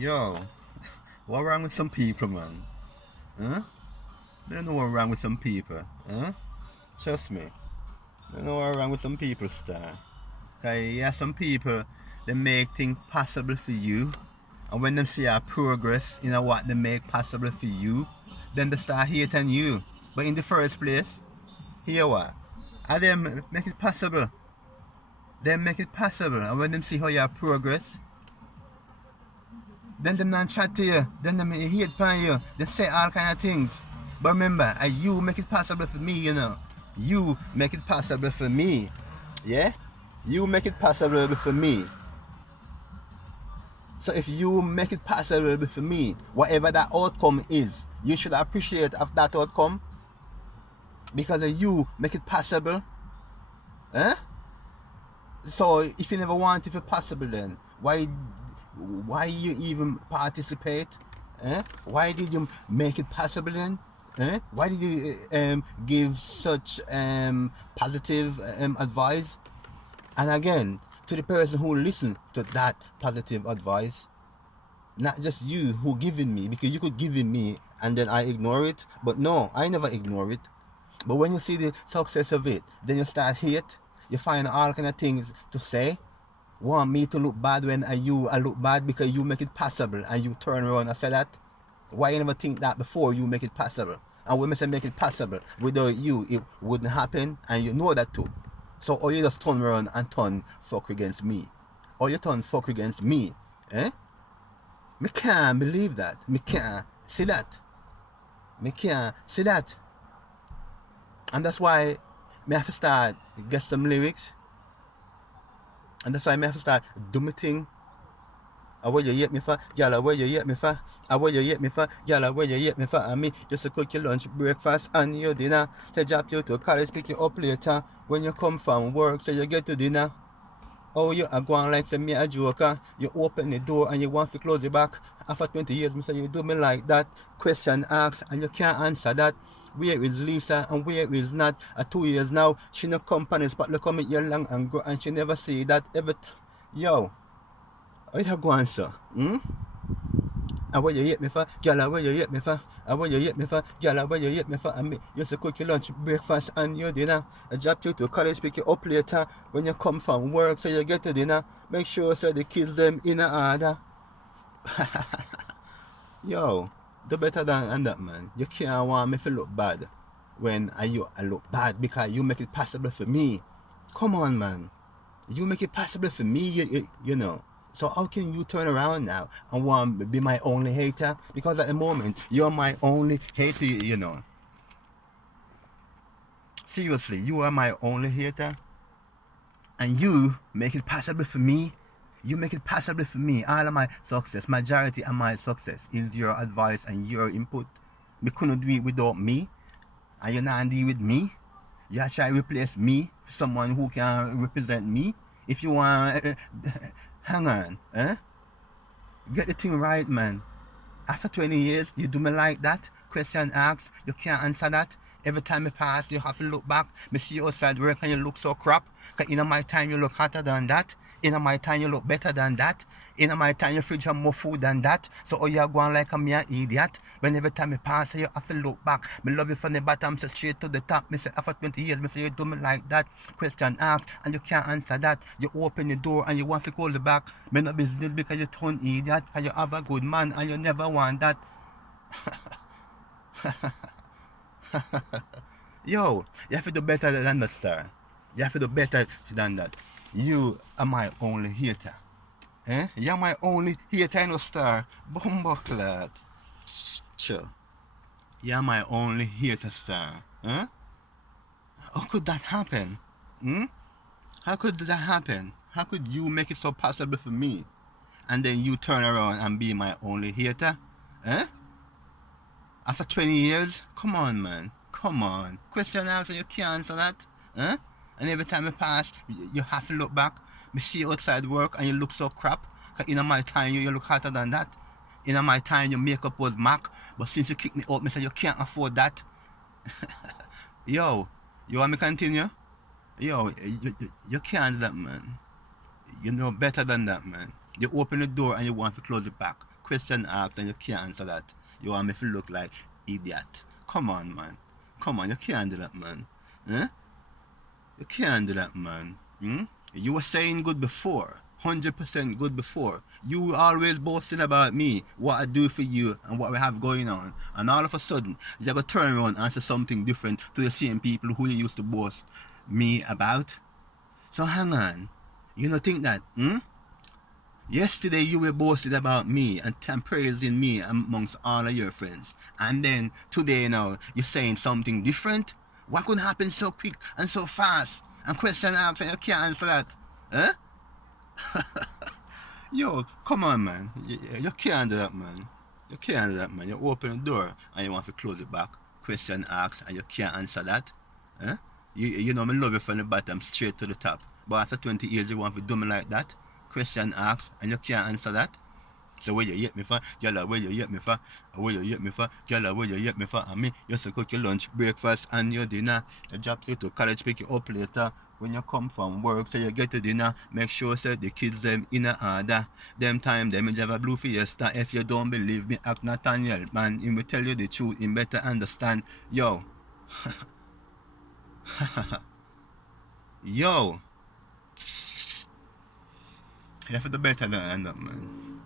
Yo, what wrong with some people, man? Huh? I don't know what wrong with some people. Huh? Trust me. I don't know what wrong with some people, star. Cause yeah, some people they make things possible for you, and when them see our progress, you know what they make possible for you, then they start hating you. But in the first place, hear what? And them make it possible. They make it possible, and when them see how you progress, then them not chat to you, then them hate upon you, they say all kind of things. But remember, you make it possible for me, you know. You make it possible for me. Yeah? You make it possible for me. So if you make it possible for me, whatever that outcome is, you should appreciate of that outcome. Because you make it possible. Eh? So if you never want it to be possible, then why you even participate? Eh? Why did you make it possible then? Eh? Why did you give such positive advice? And again, to the person who listened to that positive advice, not just you who giving me, because you could give it me and then I ignore it. But no, I never ignore it. But when you see the success of it, then you start hate. You find all kind of things to say. Want me to look bad when I look bad because you make it possible, and you turn around and say that? Why you never think that before you make it possible? And when I say make it possible, without you it wouldn't happen, and you know that too. So or you just turn around and turn fuck against me. Or you turn fuck against me. Eh? Me can't believe that. Me can't see that. Me can't see that. And that's why me have to start get some lyrics. And that's why me have to start do my thing. Where you hate me for, y'all, where you hate me for, where you hate me for, y'all, where you hate me for, and me just to cook your lunch, breakfast, and your dinner, to drop you to college, pick you up later, when you come from work, so you get to dinner. Oh, you are going like me a joker, you open the door and you want to close it back. After 20 years, me say you do me like that, question asked, and you can't answer that. Where is Lisa and where is not? 2 years now, she no company spot look come here long and go, and she never see that ever. Yo, what you go answer? And where you hate me for, girl, where you hate me for, where you hate me for, girl, where you hate me for, and me used to cook your lunch, breakfast, and your dinner. I drop you to college, pick you up later when you come from work, so you get to dinner. Make sure so the kids them in order. Yo, do better than that, man. You can't want me to look bad when I look bad because you make it possible for me. Come on, man. You make it possible for me, you know. So how can you turn around now and want to be my only hater? Because at the moment, you're my only hater, you know. Seriously, you are my only hater. And you make it possible for me. You make it possible for me. All of my success, majority of my success is your advice and your input. We couldn't do it without me. And you're not deal with me. You try to replace me for someone who can represent me. If you want, hang on, eh? Get the thing right, man. After 20 years, you do me like that? Question asked, you can't answer that. Every time you pass, you have to look back. Me see you outside work and you look so crap. Because in my time, you look hotter than that. In my time, you look better than that. In my time, your fridge have more food than that. So oh, you're going like a mere idiot. When every time you pass, you have to look back. Me love you from the bottom, so straight to the top. Me say after 20 years, me say you do me like that. Question asked, and you can't answer that. You open the door and you want to close the back. Me no business because you turn idiot. Because you have a good man and you never want that. Yo, you have to do better than that, sir. You have to do better than that. You are my only hater. Eh? You're my only hater, no star. Bumbleclad. Sure. You're my only hater, star. Huh? How could that happen? How could that happen? How could you make it so possible for me? And then you turn around and be my only hater? Eh? After 20 years? Come on, man. Come on. Question answer, you can't answer that. Huh? And every time you pass, you have to look back. Me see you outside work and you look so crap. Because in my time, you look hotter than that. In my time, your makeup was MAC. But since you kicked me out, me say you can't afford that. Yo, you want me to continue? Yo, you can't do that, man. You know better than that, man. You open the door and you want to close it back. question asked and you can't answer that. You want me to look like idiot. Come on, man. Come on, you can't do that, man. Eh? You can't do that, man. Hmm? You were saying good before. 100% good before. You were always boasting about me, what I do for you, and what we have going on. And all of a sudden, you're going to turn around and say something different to the same people who you used to boast me about. So hang on. You don't think that? Hmm? Yesterday you were boasting about me and praising me amongst all of your friends. And then today now you're saying something different? What could happen so quick and so fast? And question asked and you can't answer that? Huh? Yo, come on, man. You can't do that, man. You can't do that, man. You open the door and you want to close it back. Question asked and you can't answer that. Huh? You know, I love you from the bottom straight to the top. But after 20 years, you want to do me like that? Question asked and you can't answer that? So where you hit me for? Girl, where you hit me for? Where you hit me for? Girl, where you hit me for? And me, you used to cook your lunch, breakfast, and your dinner. You drop you to college, pick you up later. When you come from work, so you get to dinner, make sure say the kids them in a order. Them time them have a blue fiesta. If you don't believe me, act Nathaniel, man. He will tell you the truth. He better understand. Yo. Yo. You have to do better than that, man.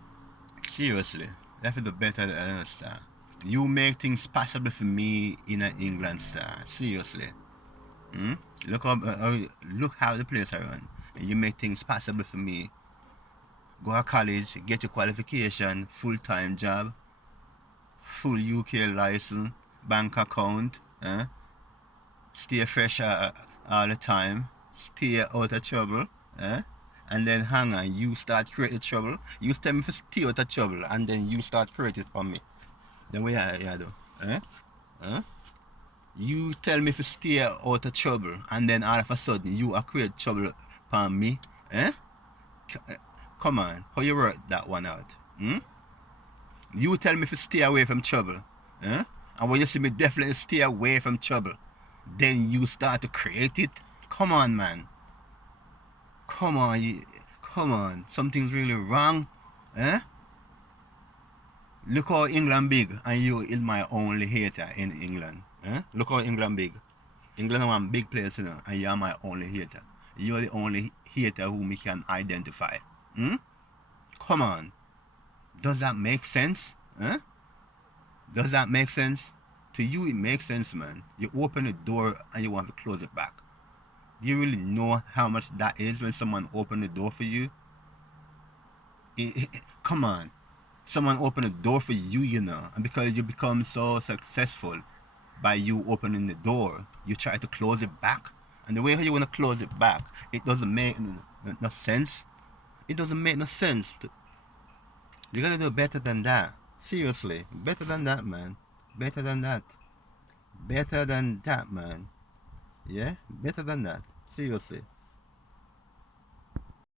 Seriously. You have to do better than that, star. You make things possible for me in England, star. Seriously. Hmm? Look how the place are run. You make things possible for me. Go to college, get your qualification, full-time job, full UK license, bank account, stay fresh all the time, stay out of trouble, and then hang on, you start creating trouble. You tell me to stay out of trouble, and then you start creating for me. Then what you do? You tell me to stay out of trouble, and then all of a sudden you are create trouble for me. Come on, how you work that one out? You tell me to stay away from trouble. And when you see me definitely stay away from trouble, then you start to create it. Come on, man. Come on, come on. Something's really wrong. Look how England big, and you is my only hater in England. Look how England big. England is one big place, you know, and you're my only hater. You're the only hater whom we can identify. Come on. Does that make sense? Does that make sense? To you, it makes sense, man. You open the door and you want to close it back. Do you really know how much that is when someone open the door for you? Come on. Someone open the door for you, you know, and because you become so successful by you opening the door, you try to close it back. And the way how you want to close it back, it doesn't make no sense. It doesn't make no sense. You gotta do better than that. Seriously, better than that, man. Better than that. Better than that, man. Yeah, better than that. Seriously.